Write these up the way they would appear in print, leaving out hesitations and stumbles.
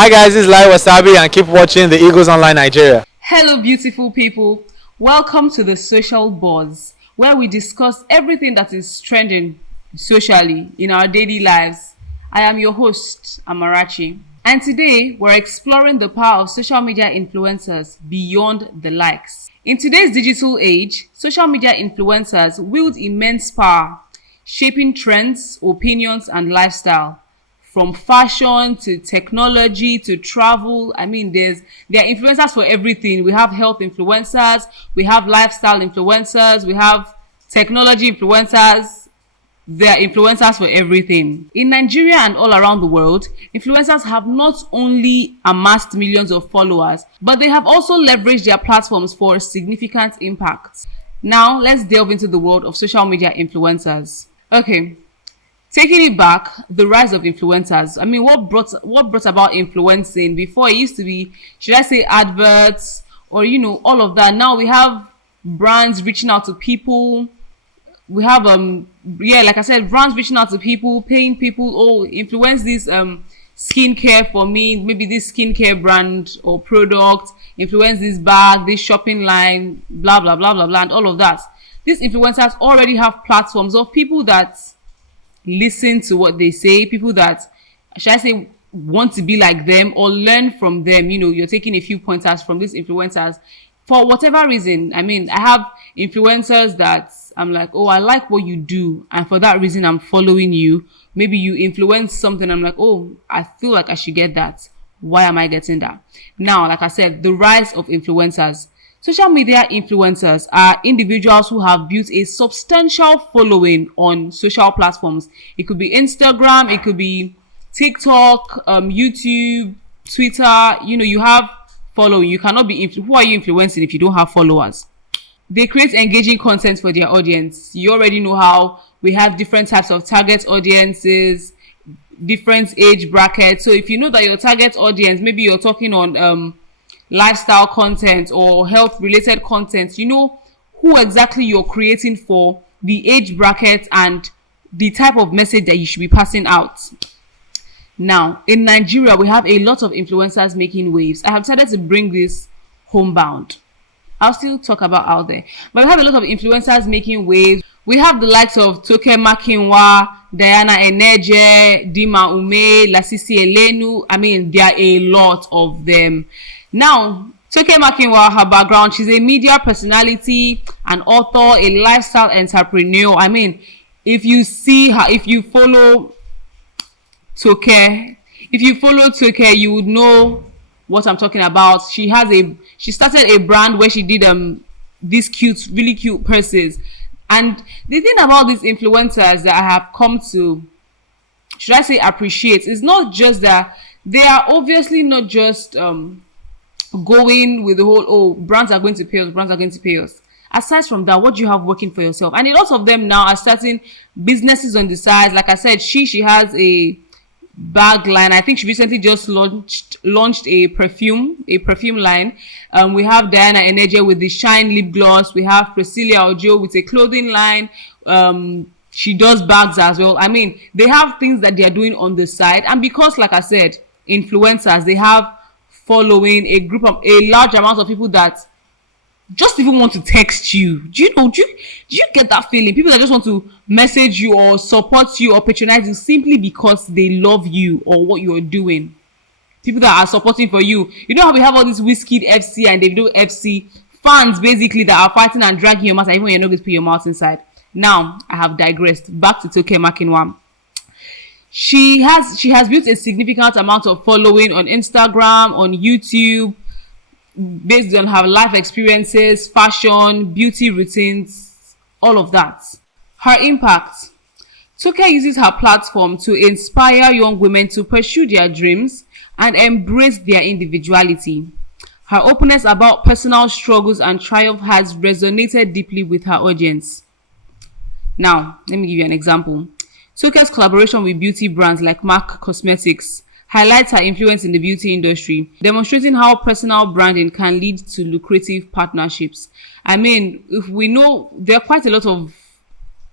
Hi guys, this is Lai Wasabi and keep watching the Eagles Online Nigeria. Hello, beautiful people. Welcome to the Social Buzz, where we discuss everything that is trending socially in our daily lives. I am your host, Amarachi, and today we're exploring the power of social media influencers beyond the likes. In today's digital age, social media influencers wield immense power, shaping trends, opinions, and lifestyle. From fashion to technology to travel. There are influencers for everything. We have health influencers, we have lifestyle influencers, we have technology influencers. There are influencers for everything. In Nigeria and all around the world, influencers have not only amassed millions of followers, but they have also leveraged their platforms for significant impact. Now, let's delve into the world of social media influencers. Okay, taking it back, the rise of influencers. What brought about influencing? Before, it used to be, should I say, adverts or all of that. Now we have brands reaching out to people. We have like I said, brands reaching out to people, paying people, oh, influence this skincare for me, maybe this skincare brand or product, influence this bag, this shopping line, blah blah blah blah blah, and all of that. These influencers already have platforms of people that listen to what they say, people that, should I say, want to be like them or learn from them. You're taking a few pointers from these influencers for whatever reason. I have influencers that I'm like, oh, I like what you do, and for that reason I'm following you. Maybe you influence something, I'm like, oh, I feel like I should get that. Why am I getting that? Now, like I said, the rise of influencers. Social media influencers are individuals who have built a substantial following on social platforms. It could be Instagram, it could be TikTok, YouTube, Twitter. You have following. You cannot be, who are you influencing if you don't have followers? They create engaging content for their audience. You already know how we have different types of target audiences, different age brackets. So if you know that your target audience, maybe you're talking on lifestyle content or health related content, you know who exactly you're creating for, the age bracket, and the type of message that you should be passing out. Now, in Nigeria, we have a lot of influencers making waves. I have decided to bring this homebound. I'll still talk about out there, but we have a lot of influencers making waves. We have the likes of Toke Makinwa, Diana Eneje, Dima Ume, Lasisi Elenu. There are a lot of them. Now, Toke Makinwa, her background, she's a media personality, an author, a lifestyle entrepreneur. If you see her, if you follow Toke, you would know what I'm talking about. She started a brand where she did these really cute purses. And the thing about these influencers that I have come to, should I say, appreciate, is not just that they are obviously not just going with the whole, oh, brands are going to pay us. Aside from that, what do you have working for yourself? And a lot of them now are starting businesses on the side. Like I said, she has a bag line. I think she recently just launched a perfume line. We have Diana Eneje with the Shine lip gloss. We have Priscilla Ojo with a clothing line. She does bags as well. They have things that they are doing on the side, and because, like I said, influencers, they have following a large amount of people that just even want to text you. Do you get that feeling? People that just want to message you or support you or patronize you simply because they love you or what you're doing. People that are supporting for you. You know how we have all these Wizkid FC and Davido FC fans basically that are fighting and dragging your mouth even when you're not going to put your mouth inside. Now, I have digressed. Back to Toke Makinwa. She has built a significant amount of following on Instagram, on YouTube, based on her life experiences, fashion, beauty routines, all of that. Her impact. Toke uses her platform to inspire young women to pursue their dreams and embrace their individuality. Her openness about personal struggles and triumph has resonated deeply with her audience. Now, let me give you an example. Toke's collaboration with beauty brands like MAC Cosmetics highlights her influence in the beauty industry, demonstrating how personal branding can lead to lucrative partnerships. If we know, there are quite a lot of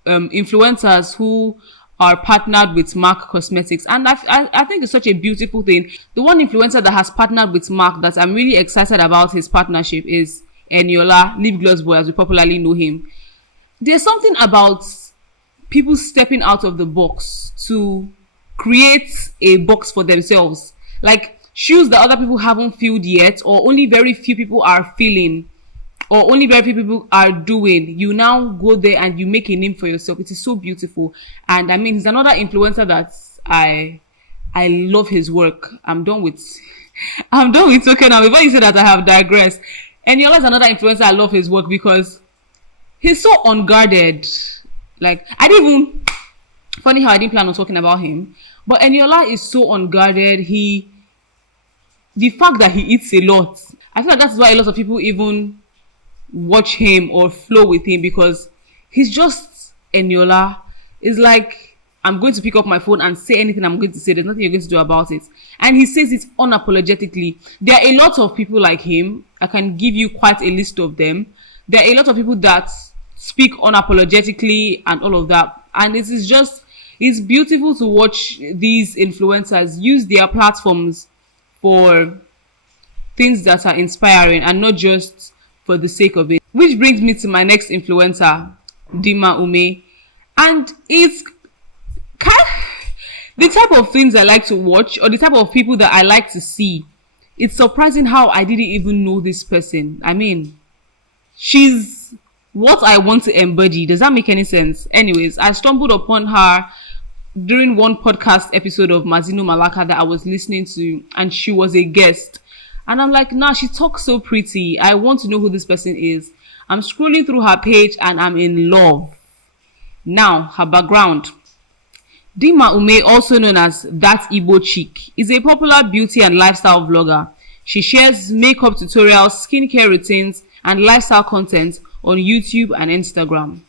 influencers who are partnered with MAC Cosmetics, and I think it's such a beautiful thing. The one influencer that has partnered with MAC that I'm really excited about his partnership is Eniola, Lip Gloss Boy, as we popularly know him. There's something about people stepping out of the box to create a box for themselves, like shoes that other people haven't filled yet, or only very few people are filling, or only very few people are doing. You now go there and you make a name for yourself. It is so beautiful. And I mean, he's another influencer that I love his work. I'm done with talking now. Before you say that, I have digressed. And Yola is another influencer. I love his work because he's so unguarded. Like, funny how I didn't plan on talking about him, but Eniola is so unguarded. The fact that he eats a lot, I feel like that's why a lot of people even watch him or flow with him, because he's just Eniola. It's like, I'm going to pick up my phone and say anything I'm going to say. There's nothing you're going to do about it. And he says it unapologetically. There are a lot of people like him. I can give you quite a list of them. There are a lot of people that speak unapologetically and all of that. And it's beautiful to watch these influencers use their platforms for things that are inspiring and not just for the sake of it. Which brings me to my next influencer, Dima Ume. And it's the type of things I like to watch, or the type of people that I like to see. It's surprising how I didn't even know this person. I mean, she's what I want to embody. Does that make any sense? Anyways, I stumbled upon her during one podcast episode of Mazino Malaka that I was listening to, and she was a guest. And I'm like, nah, she talks so pretty. I want to know who this person is. I'm scrolling through her page and I'm in love. Now, her background. Dima Ume, also known as That Igbo Chick, is a popular beauty and lifestyle vlogger. She shares makeup tutorials, skincare routines, and lifestyle content on YouTube and Instagram.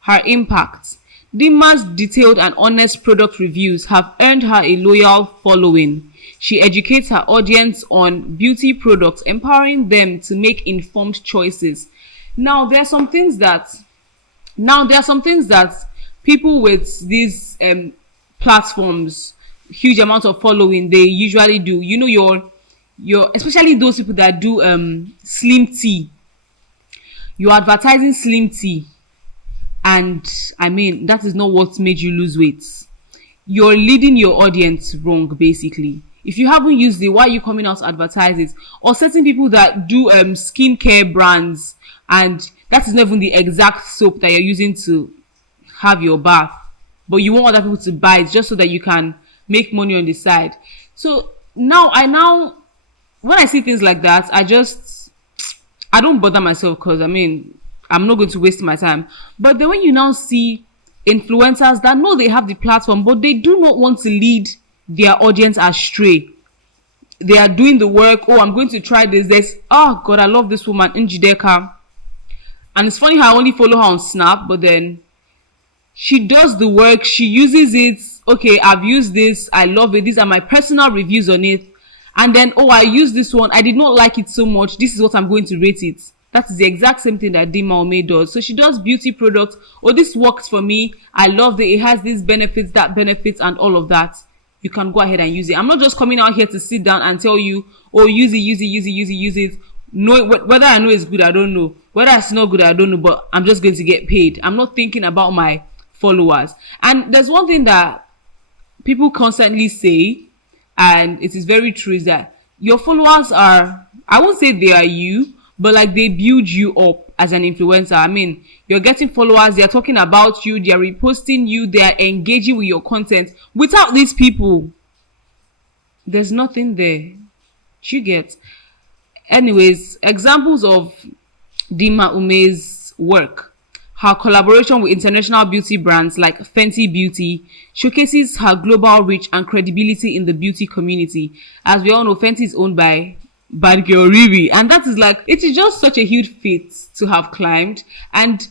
Her impact. Dima's detailed and honest product reviews have earned her a loyal following. She educates her audience on beauty products, empowering them to make informed choices. Now, there are some things that people with these platforms, huge amount of following, they usually do. You know, your especially those people that do slim tea. You're advertising slim tea, and I mean, that is not what made you lose weight. You're leading your audience wrong, basically. If you haven't used it, why are you coming out to advertise it? Or certain people that do skincare brands, and that is not even the exact soap that you're using to have your bath, but you want other people to buy it just so that you can make money on the side. So now when I see things like that, I don't bother myself, because I mean, I'm not going to waste my time. But then when you now see influencers that know they have the platform, but they do not want to lead their audience astray. They are doing the work. Oh, I'm going to try this. Oh God, I love this woman, Njideka. And it's funny how I only follow her on Snap, but then she does the work. She uses it. Okay, I've used this. I love it. These are my personal reviews on it. And then, oh, I used this one. I did not like it so much. This is what I'm going to rate it. That is the exact same thing that Dima Ume does. So she does beauty products. Oh, this works for me. I love it. It has these benefits, that benefits, and all of that. You can go ahead and use it. I'm not just coming out here to sit down and tell you, oh, use it. No, whether I know it's good, I don't know. Whether it's not good, I don't know. But I'm just going to get paid. I'm not thinking about my followers. And there's one thing that people constantly say, and it is very true, is that your followers are, I won't say they are you, but like they build you up as an influencer. I mean, you're getting followers, they're talking about you, they're reposting you, they're engaging with your content. Without these people, there's nothing there. You get. Anyways, examples of Dima Ume's work. Her collaboration with international beauty brands like Fenty Beauty showcases her global reach and credibility in the beauty community. As we all know, Fenty is owned by Bad Girl Riri, and that is like, it is just such a huge feat to have climbed, and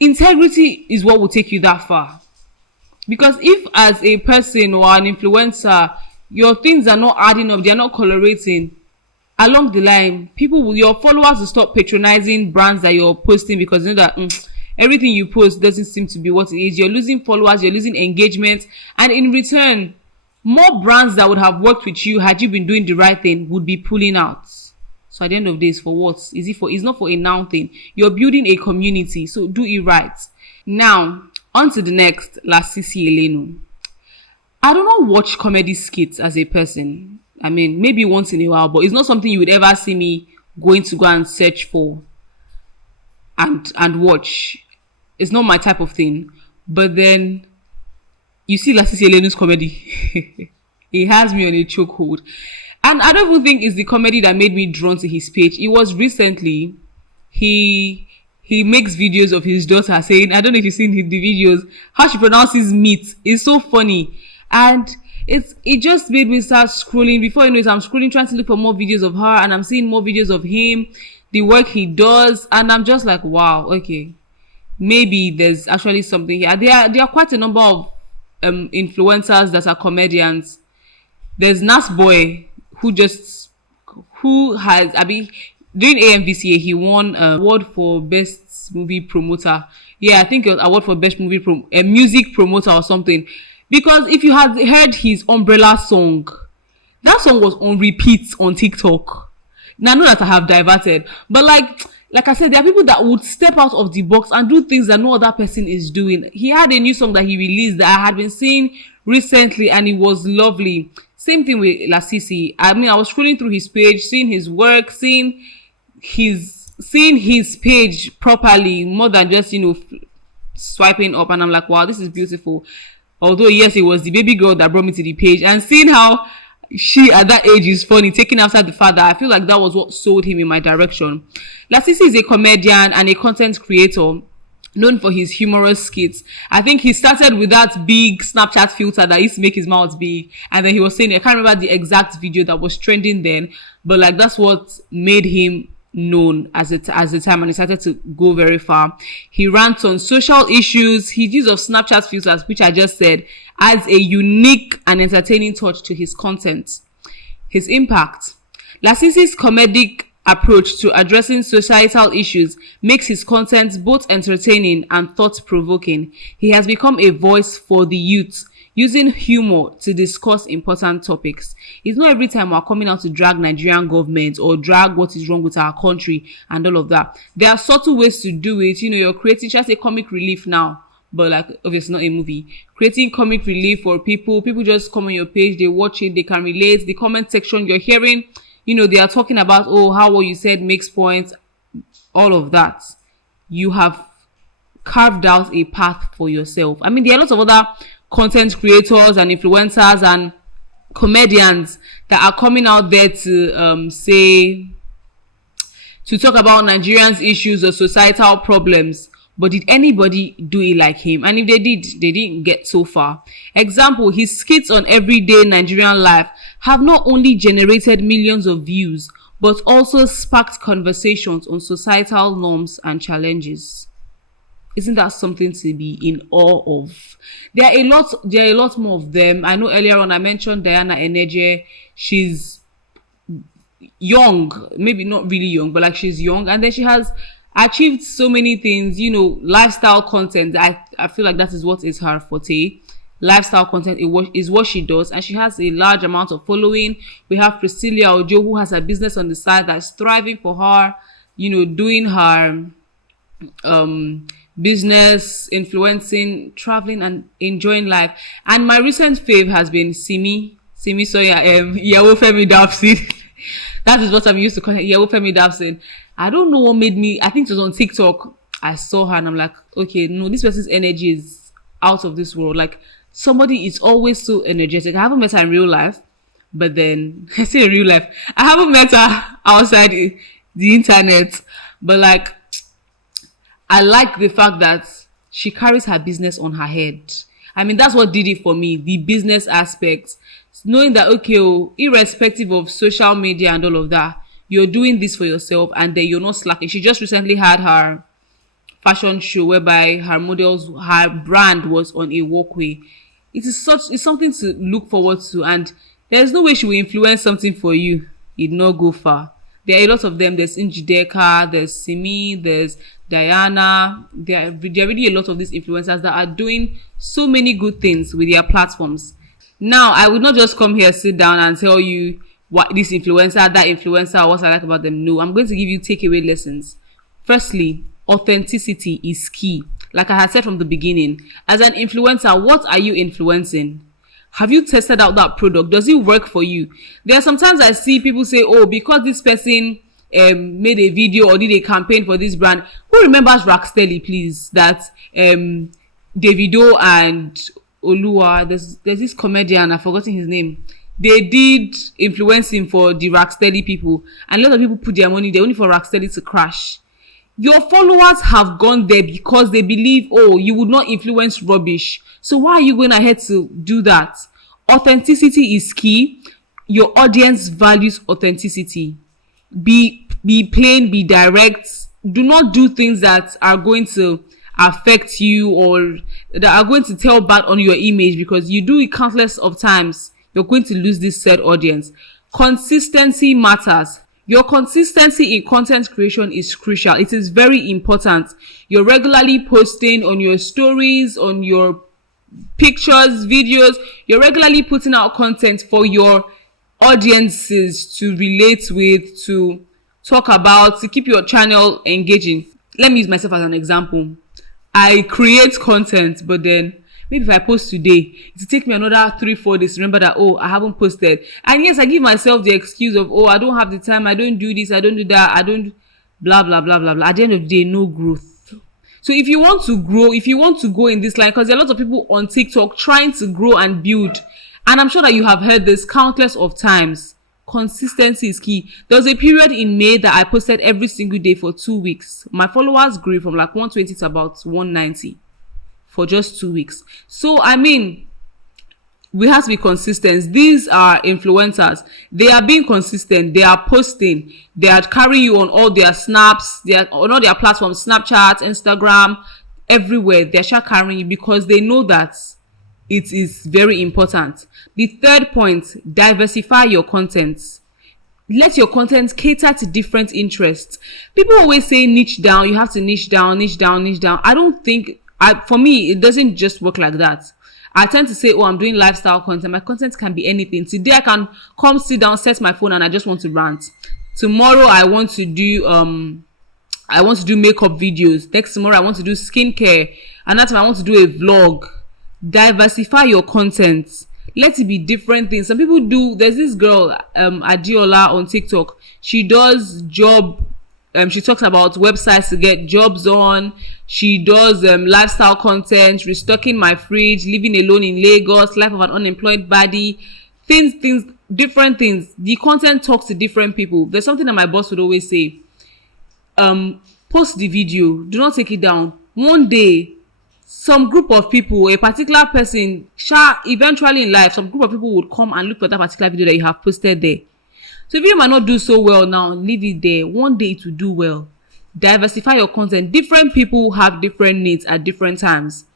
integrity is what will take you that far. Because if as a person or an influencer, your things are not adding up, they are not correlating, along the line, your followers will stop patronizing brands that you're posting, because you know that Everything you post doesn't seem to be what it is. You're losing followers, you're losing engagement, and in return, more brands that would have worked with you had you been doing the right thing would be pulling out. So at the end of the day, it's for what? Is it for? It's not for a now thing. You're building a community, so do it right. Now, on to the next, Lasisi Elenu. I do not watch comedy skits as a person. I mean, maybe once in a while, but it's not something you would ever see me going to go and search for and watch. It's not my type of thing. But then you see Lasisi Elenu's comedy. He has me on a chokehold. And I don't even think it's the comedy that made me drawn to his page. It was recently he makes videos of his daughter saying, I don't know if you've seen the videos, how she pronounces meat. It's so funny. And it just made me start scrolling. Before you know it, I'm scrolling trying to look for more videos of her, and I'm seeing more videos of him, the work he does, and I'm just like, wow, okay. Maybe there's actually something here. There are quite a number of influencers that are comedians. There's Nas Boy, who has, during AMVCA, he won an award for best movie promoter. Yeah, I think it was award for best movie music promoter or something. Because if you had heard his Umbrella song, that song was on repeat on TikTok. Now I know that I have diverted, but like I said, there are people that would step out of the box and do things that no other person is doing. He had a new song that he released that I had been seeing recently, and it was lovely. Same thing with Lasisi. I mean, I was scrolling through his page, seeing his work, seeing his page properly, more than just, swiping up, and I'm like, wow, this is beautiful. Although, yes, it was the baby girl that brought me to the page, and seeing how she at that age is funny, taking after the father, I feel like that was what sold him in my direction. Lasisi is a comedian and a content creator known for his humorous skits. I think he started with that big Snapchat filter that used to make his mouth big, and then he was saying, I can't remember the exact video that was trending then, but that's what made him known as the time, and he started to go very far. He rants on social issues. His use of Snapchat filters, which I just said, adds a unique and entertaining touch to his content. His impact. Lasisi's comedic approach to addressing societal issues makes his content both entertaining and thought-provoking. He has become a voice for the youth, using humor to discuss important topics. It's not every time we're coming out to drag Nigerian government or drag what is wrong with our country and all of that. There are subtle ways to do it. You're creating just a comic relief now, but obviously not a movie. Creating comic relief for people. People just come on your page, they watch it, they can relate. The comment section, you're hearing, they are talking about, how what you said makes points, all of that. You have carved out a path for yourself. I mean, there are lots of other content creators and influencers and comedians that are coming out there to talk about Nigerians' issues or societal problems. But did anybody do it like him? And if they did, they didn't get so far. Example, his skits on everyday Nigerian life have not only generated millions of views, but also sparked conversations on societal norms and challenges. Isn't that something to be in awe of? There are a lot more of them. I know earlier on I mentioned Diana Eneje. She's young, maybe not really young, but she's young, and then she has achieved so many things, lifestyle content. I feel like that is what is her forte. Lifestyle content is what she does, and she has a large amount of following. We have Priscilla Ojo, who has a business on the side that's thriving for her, doing her business, influencing, traveling, and enjoying life. And my recent fave has been Simi Soya, Iyawo Femi Dapsin. That is what I'm used to calling Iyawo Femi Dapsin. I don't know what made me, I think it was on TikTok, I saw her and I'm like, okay, no, this person's energy is out of this world. Somebody is always so energetic. I haven't met her in real life, but then, I say in real life, I haven't met her outside the internet, but I like the fact that she carries her business on her head. I mean, that's what did it for me, the business aspect. Knowing that, okay, irrespective of social media and all of that, you're doing this for yourself and then you're not slacking. She just recently had her fashion show whereby her brand was on a walkway. It's something to look forward to, and there's no way she will influence something for you. It not go far. There are a lot of them. There's Njideka, there's Simi, there's Diana. There are really a lot of these influencers that are doing so many good things with their platforms. Now, I would not just come here, sit down and tell you what this influencer, that influencer, what I like about them. No, I'm going to give you takeaway lessons. Firstly, authenticity is key. Like I had said from the beginning, as an influencer, what are you influencing? Have you tested out that product? Does it work for you? There are sometimes I see people say, oh, because this person made a video or did a campaign for this brand. Who remembers Rackstelli, please? That Davido and Olua, there's this comedian, I've forgotten his name. They did influencing for the Rackstelli people, and a lot of people put their money there only for Rackstelli to crash. Your followers have gone there because they believe, oh, you would not influence rubbish. So why are you going ahead to do that? Authenticity is key. Your audience values authenticity. Be plain, be direct. Do not do things that are going to affect you or that are going to tell bad on your image, because you do it countless of times. You're going to lose this said audience. Consistency matters. Your consistency in content creation is crucial. It is very important. You're regularly posting on your stories, on your pictures, videos. You're regularly putting out content for your audiences to relate with, to talk about, to keep your channel engaging. Let me use myself as an example. I create content, but then maybe if I post today, it will take me another 3-4 days to remember that, oh, I haven't posted. And yes, I give myself the excuse of, oh, I don't have the time, I don't do this, I don't do that, I don't blah, blah, blah, blah, blah. At the end of the day, no growth. So if you want to grow, if you want to go in this line, because there are a lot of people on TikTok trying to grow and build, and I'm sure that you have heard this countless of times, consistency is key. There was a period in May that I posted every single day for 2 weeks. My followers grew from like 120 to about 190. For just 2 weeks. So, I mean, we have to be consistent. These are influencers. They are being consistent. They are posting. They are carrying you on all their snaps. They are on all their platforms, Snapchat, Instagram, everywhere. They're carrying you because they know that it is very important. The third point, diversify your content. Let your content cater to different interests. People always say niche down. You have to niche down, niche down, niche down. I don't think... for me, it doesn't just work like that. I tend to say, oh, I'm doing lifestyle content. My content can be anything. Today I can come sit down, set my phone, and I just want to rant. Tomorrow I want to do makeup videos. Next tomorrow I want to do skincare. Another time I want to do a vlog. Diversify your content. Let it be different things. Some people do. There's this girl, Adiola on TikTok. She does job. She talks about websites to get jobs on. She does lifestyle content, restocking my fridge, living alone in Lagos, life of an unemployed baddie, things, different things. The content talks to different people. There's something that my boss would always say. Post the video. Do not take it down. One day, some group of people, a particular person, eventually in life, some group of people would come and look for that particular video that you have posted there. So if you might not do so well now, leave it there. One day it will do well. Diversify your content. Different people have different needs at different times.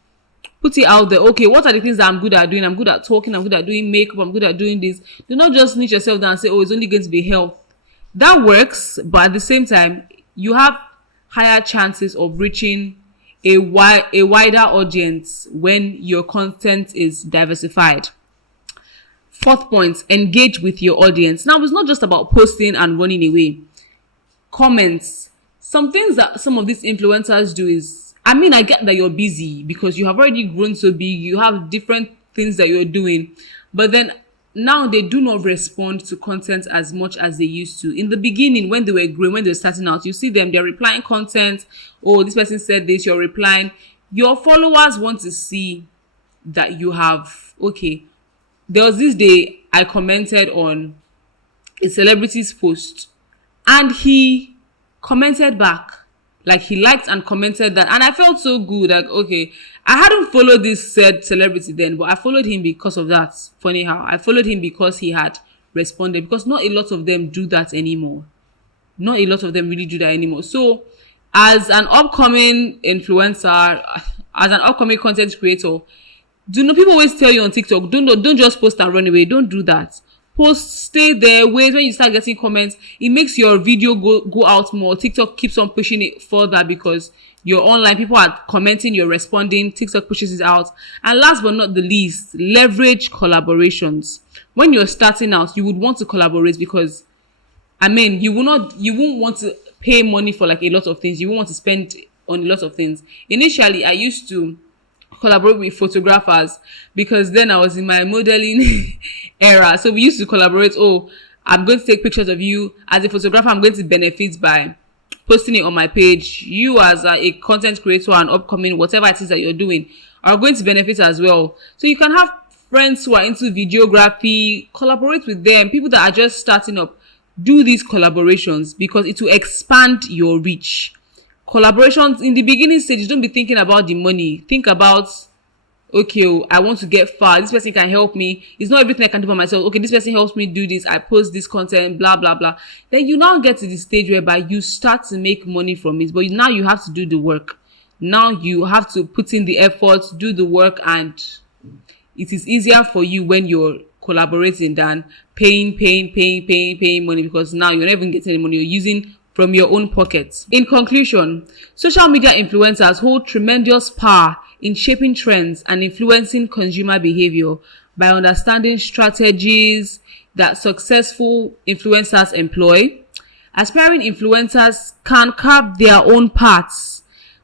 Put it out there. Okay, what are the things that I'm good at doing? I'm good at talking. I'm good at doing makeup. I'm good at doing this. Do not just niche yourself down and say, oh, it's only going to be health. That works, but at the same time, you have higher chances of reaching a wider audience when your content is diversified. Fourth point, engage with your audience. Now, it's not just about posting and running away. Comments. Some things that some of these influencers do is, I mean, I get that you're busy because you have already grown so big. You have different things that you're doing. But then now they do not respond to content as much as they used to. In the beginning, when they were growing, when they were starting out, you see them, they're replying content. Oh, this person said this, you're replying. Your followers want to see that you have, okay. There was this day I commented on a celebrity's post and he commented back. Like he liked and commented that. And I felt so good. Like, okay, I hadn't followed this said celebrity then, but I followed him because of that. Funny how I followed him because he had responded, because not a lot of them do that anymore. Not a lot of them really do that anymore. So as an upcoming influencer, as an upcoming content creator, do you know people always tell you on TikTok, don't just post and run away. Don't do that. post, stay there, wait. When you start getting comments, it makes your video go out more. TikTok keeps on pushing it further because you're online, people are commenting, you're responding, TikTok pushes it out. And last but not the least, leverage collaborations. When you're starting out, you would want to collaborate because you won't want to pay money for like a lot of things. You won't want to spend on a lot of things. Initially, I used to collaborate with photographers because then I was in my modeling era. So we used to collaborate. Oh, I'm going to take pictures of you. As a photographer, I'm going to benefit by posting it on my page. You as a content creator and upcoming, whatever it is that you're doing, are going to benefit as well. So you can have friends who are into videography, collaborate with them. People that are just starting up, do these collaborations because it will expand your reach. Collaborations in the beginning stage, don't be thinking about the money. Think about, okay, I want to get far. This person can help me. It's not everything I can do for myself. Okay, this person helps me do this. I post this content, blah, blah, blah. Then you now get to the stage whereby you start to make money from it. But now you have to do the work. Now you have to put in the effort, do the work, and it is easier for you when you're collaborating than paying money, because now you're not even getting any money. You're using from your own pockets. In conclusion, social media influencers hold tremendous power in shaping trends and influencing consumer behavior by understanding strategies that successful influencers employ. Aspiring influencers can carve their own paths.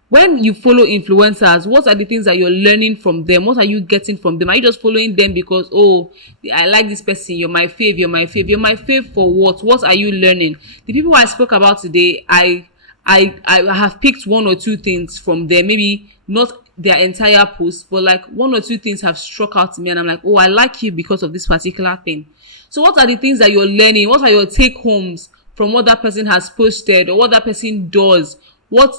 When you follow influencers, what are the things that you're learning from them? What are you getting from them? Are you just following them because, oh, I like this person, you're my fave, you're my fave? You're my fave for what? What are you learning? The people I spoke about today, I have picked one or two things from them, maybe not their entire post, but like one or two things have struck out to me and I'm like, oh, I like you because of this particular thing. So what are the things that you're learning? What are your take homes from what that person has posted or what that person does? What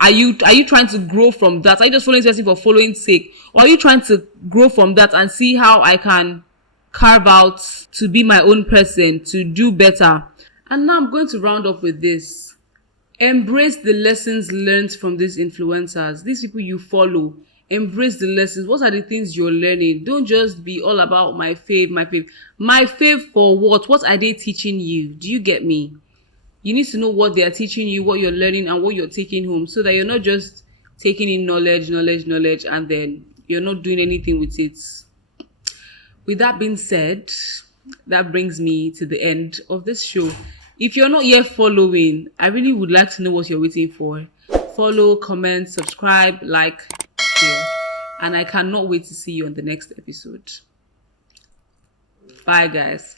are you trying to grow from that? Are you just following this person for following's sake? Or are you trying to grow from that and see how I can carve out to be my own person, to do better? And now I'm going to round up with this. Embrace the lessons learned from these influencers, these people you follow. Embrace the lessons. What are the things you're learning? Don't just be all about my fave. My fave for what? What are they teaching you? Do you get me? You need to know what they are teaching you, what you're learning, and what you're taking home, so that you're not just taking in knowledge, and then you're not doing anything with it. With that being said, that brings me to the end of this show. If you're not yet following, I really would like to know what you're waiting for. Follow, comment, subscribe, like, share. And I cannot wait to see you on the next episode. Bye, guys.